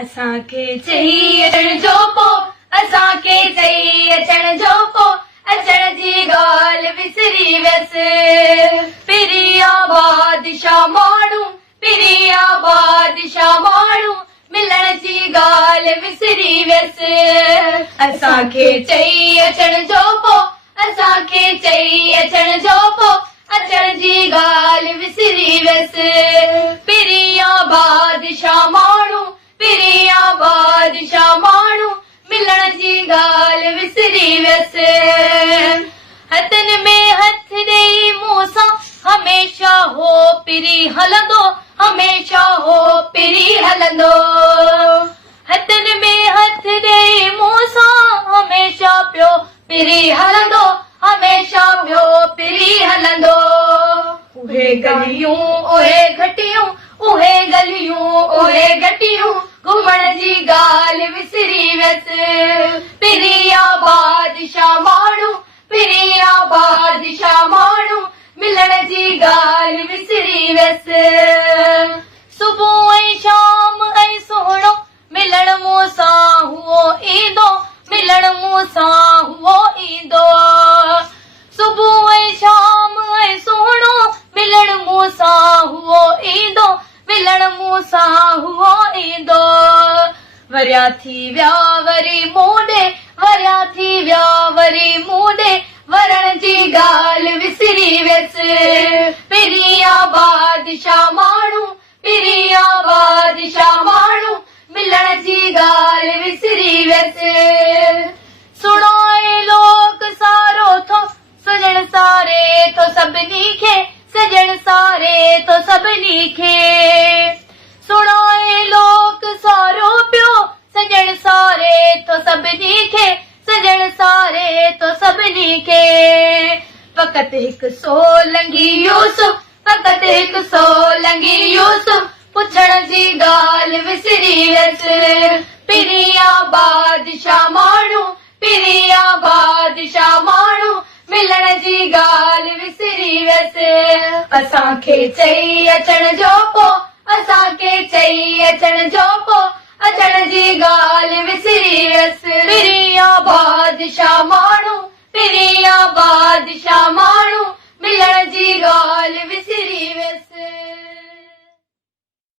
असांखे चई अचण जो पोइ असांखे चई अचण जो पोइ अचण जी ॻाल्हि विसरी वियसि। पिरिया बादशाह माण्हू पिरिया बादशाह माण्हू मिलण जी ॻाल्हि विसरी वियसि। असांखे चई अचण जो पोइ असांखे चई अचण जो पोइ अचण जी ॻाल्हि विसरी वियसि। पिरिया बादशाह माण्हू पिरिया बादशाह माण्हू मिलण जी ॻाल्हि विसरी वियसि। हथनि में हथ ॾेई मूंसां हमेशा हो पिरी हलंदो हमेशा हो पिरी हलंदो। हथनि में हथ ॾेई मूंसां हमेशा पियो पिरी हलंदो हमेशा पियो पिरी हलंदो। उहे गलियूं उहे घटियूं उहे गलियूं उहे घटियूं घुमण जी ॻाल्हि विसरी वियसि। पिरिया बादशाह माण्हू पिरिया बादशाह माण्हू मिलण जी ॻाल्हि विसरी वियसि। सुबुह ऐं शाम ऐं सुहिणो मिलण मूंसां हुओ ईंदो मिलण मूंसां हुओ ईंदो। सुबुह ऐं शाम ऐं सुहिणो मिलण मूंसां हुओ ईंदो मिलण मूंसां हुओ ईंदो। वरिया थी विया वरी मूं ॾे वरिया थी विया वरी मूं ॾे वरण जी ॻाल्हि विसरी वियसि। पिरिया बादशाह माण्हू पिरिया बादशाह माण्हू मिलण जी ॻाल्हि विसरी वियसि। सुणाए लोक सारो थो सजण सारे थो सभिनी खे सजण सारे थो सभिनी खे। सुणाए लोक सारो पियो सजण सारे थो सभिनी खे सजण सारे थो सभिनी खे। फ़क़ति हिकु सोलंगी यूसुफ फ़क़ति हिकु सोलंगी यूसुफ पुछण जी ॻाल्हि विसरी वियसि। पिरिया बादशाह माण्हू पिरिया बादशाह माण्हू मिलण जी ॻाल्हि विसरी वियसि। असांखे चई अचण जो पोइ असांखे चई अचण जो पोइ अचण जी ॻाल्हि विसरी वियसि। पिरिया बादशाह माण्हू पिरिया बादशाह माण्हू मिलण जी ॻाल्हि विसरी